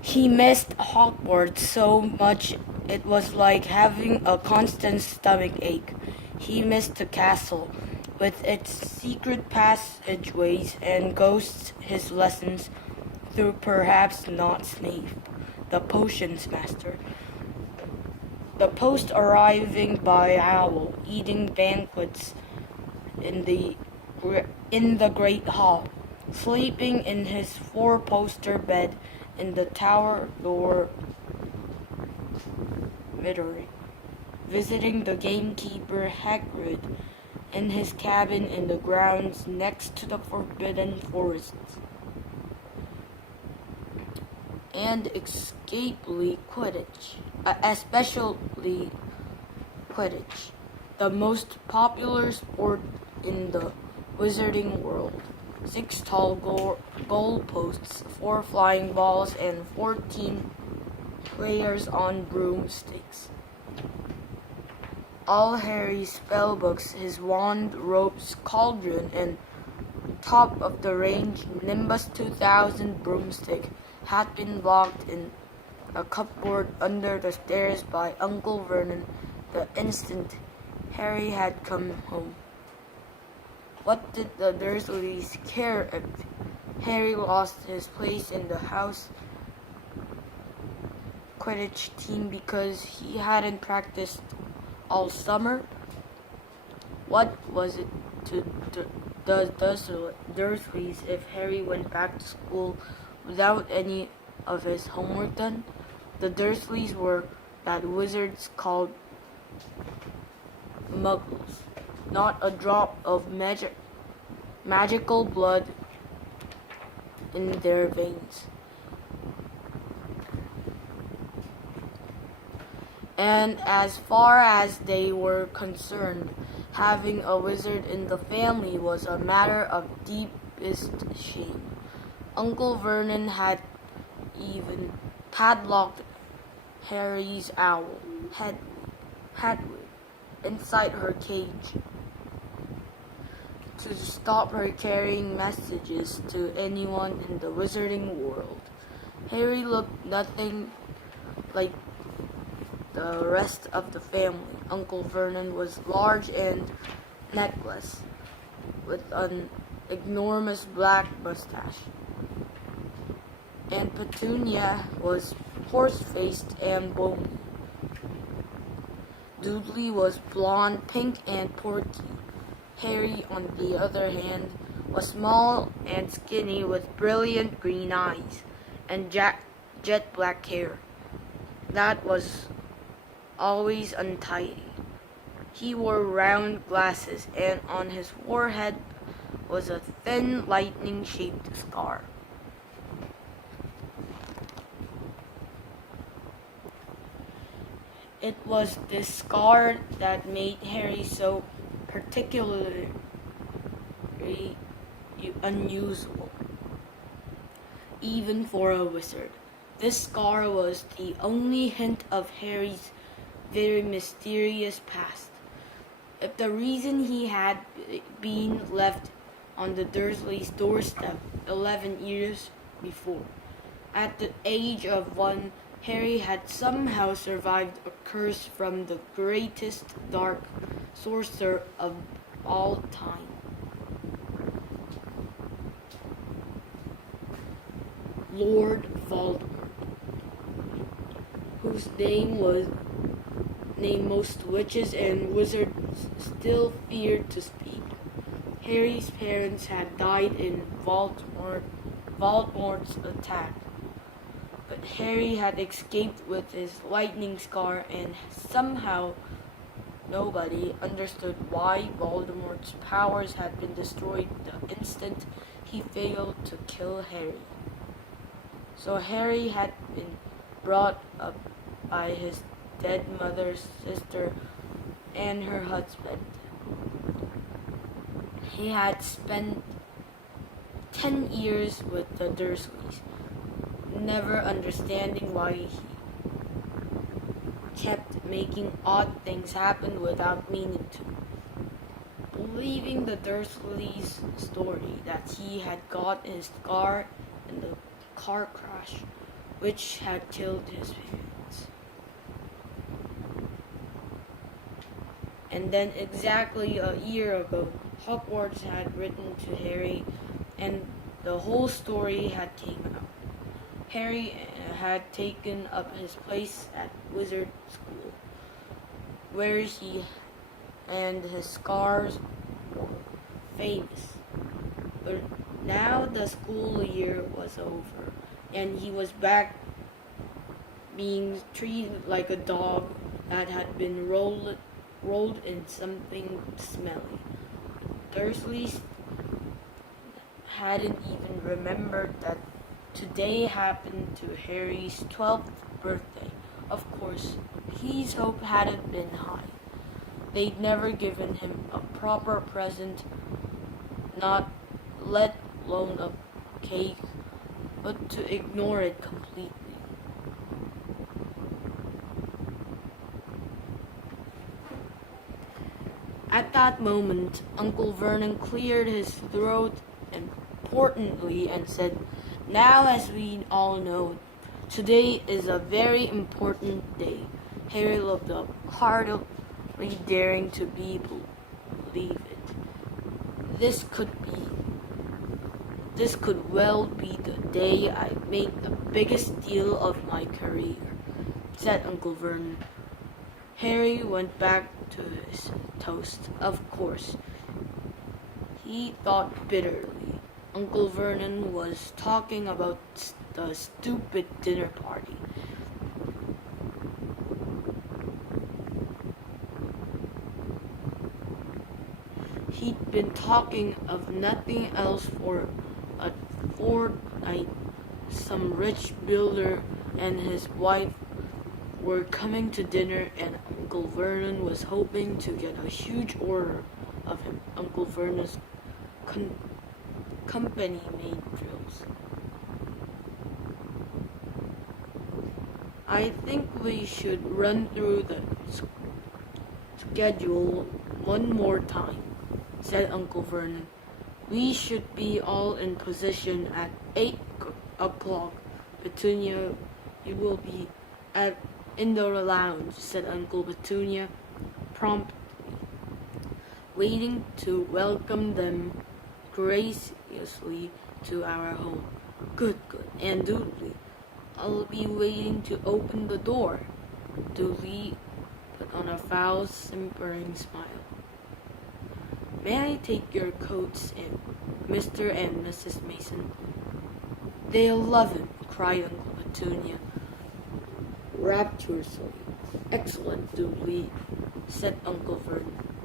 He missed Hogwarts so much it was like having a constant stomach ache. He missed the castle, with its secret passageways and ghosts, his lessons through perhaps not Snape, the potions master. The post arriving by owl, eating banquets in the great hall, sleeping in his four-poster bed in the tower dormitory, visiting the gamekeeper Hagrid in his cabin in the grounds next to the Forbidden Forests, and especially Quidditch, the most popular sport in the wizarding world. 6 tall goal posts, 4 flying balls, and 14 players on broomsticks. All Harry's spellbooks, his wand, ropes, cauldron, and top-of-the-range Nimbus 2000 broomstick had been locked in a cupboard under the stairs by Uncle Vernon the instant Harry had come home. What did the Dursleys care if Harry lost his place in the house Quidditch team because he hadn't practiced all summer? What was it to the Dursleys if Harry went back to school without any of his homework done? The Dursleys were that wizards called muggles, not a drop of magical blood in their veins. And as far as they were concerned, having a wizard in the family was a matter of deepest shame. Uncle Vernon had even padlocked Harry's owl, Hedwig, inside her cage to stop her carrying messages to anyone in the wizarding world. Harry looked nothing like the rest of the family. Uncle Vernon was large and necklace, with an enormous black mustache, and Petunia was horse-faced and bony. Dudley was blonde, pink, and porky. Harry, on the other hand, was small and skinny with brilliant green eyes and jet black hair that was always untidy. He wore round glasses, and on his forehead was a thin lightning-shaped scar. It was this scar that made Harry so particularly unusual, even for a wizard. This scar was the only hint of Harry's very mysterious past. If the reason he had been left on the Dursleys' doorstep 11 years before, at the age of 1, Harry had somehow survived a curse from the greatest dark sorcerer of all time, Lord Voldemort, whose name most witches and wizards still feared to speak. Harry's parents had died in Voldemort's attack, but Harry had escaped with his lightning scar, and somehow nobody understood why Voldemort's powers had been destroyed the instant he failed to kill Harry. So Harry had been brought up by his dead mother's sister and her husband. He had spent 10 years with the Dursleys, never understanding why he kept making odd things happen without meaning to. Believing the Dursleys' story that he had got his scar in the car crash which had killed his parents. And then exactly a year ago, Hogwarts had written to Harry and the whole story had came out. Harry had taken up his place at wizard school, where he and his scars were famous. But now the school year was over, and he was back being treated like a dog that had been rolled in something smelly. Dursley hadn't even remembered that today happened to Harry's 12th birthday. Of course, his hope hadn't been high. They'd never given him a proper present, not let alone a cake, but to ignore it completely. At that moment, Uncle Vernon cleared his throat importantly and said, "Now, as we all know, today is a very important day." Harry looked up, hardly daring to believe it. This could well be the day I make the biggest deal of my career, said Uncle Vernon. Harry went back to his toast. Of course, he thought bitterly. Uncle Vernon was talking about the stupid dinner party. He'd been talking of nothing else for a fortnight. Some rich builder and his wife were coming to dinner, and Uncle Vernon was hoping to get a huge order of him. Uncle Vernon's company made drills. "I think we should run through the schedule one more time," said Uncle Vernon. "We should be all in position at 8 o'clock. Petunia, you will be in the lounge," said Uncle Petunia promptly, waiting to welcome them graciously to our home. Good. And Dudley, I'll be waiting to open the door." Dudley put on a foul, simpering smile. "May I take your coats in, Mr. and Mrs. Mason?" "They'll love him," cried Uncle Petunia rapturously. "Excellent, Dudley," said Uncle Vernon.